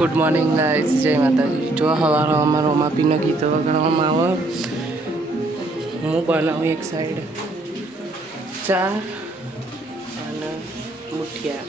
Good morning guys, જય માતાજી। જો હવારમાં રોમાપીના ગીતો વગાડવામાં આવે। હું બનાવું એક સાઈડ ચા અને મુઠિયા।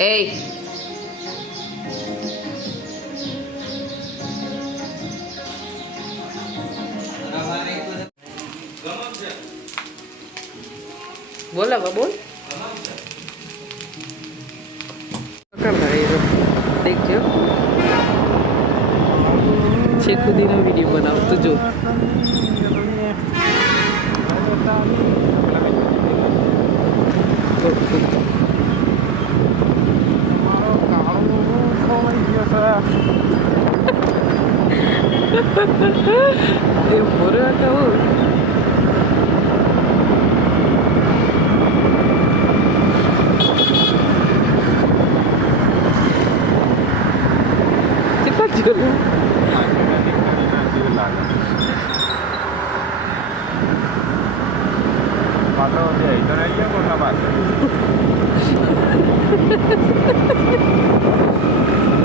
Hey. बोल अब बोल देखियो खुद ही ना वीडियो बनाओ तो जो ये बोरे आता वो कितना जोर पातो ये इधर है क्या बोलना बात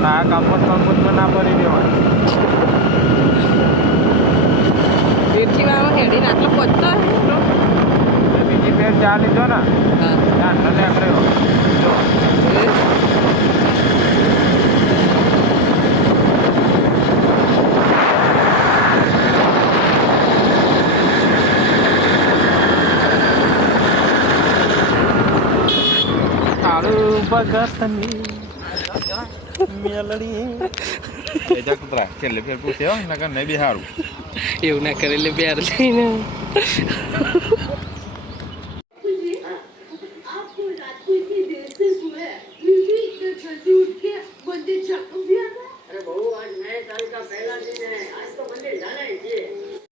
ना कामत में ना पड़ी देवान वीरची बाबा हेडी आटलो पत्ता बीजी पेर जा लीजो ना हां ना नले आकरे हो जो आलू बगसनी मेलडी एजा कुतरा छेल्ले फेर पूछ्यो नकर नहीं बिहारू એવું ના કરે એટલે પ્યાર લઈને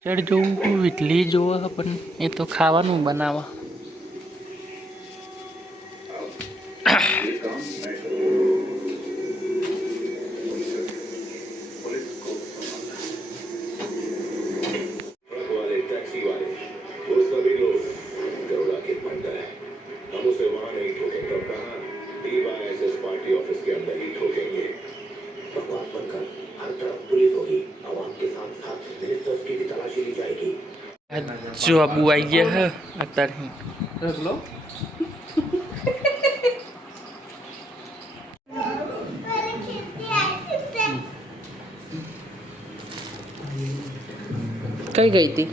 ચડ જોવું ઇડલી જોવા પણ એ તો ખાવાનું બનાવવા जो अबू आई गया है अतर रख लो कहीं गई थी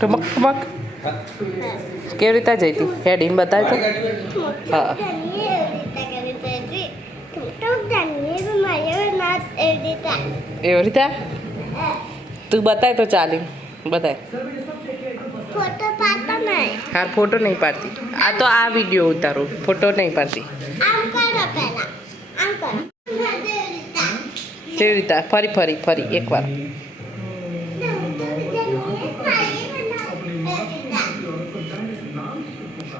ठमक ठमक केवी रीते जई थी हेडीन बताए तो हाँ एवं रीते तू बताए तो चाली बताए फोटो पाता नहीं हाँ फोटो नहीं पाती आ तो आ वीडियो उतारो फोटो नहीं पाती आम करो पहला आम करो केवी रीते फरी फरी फरी एक बार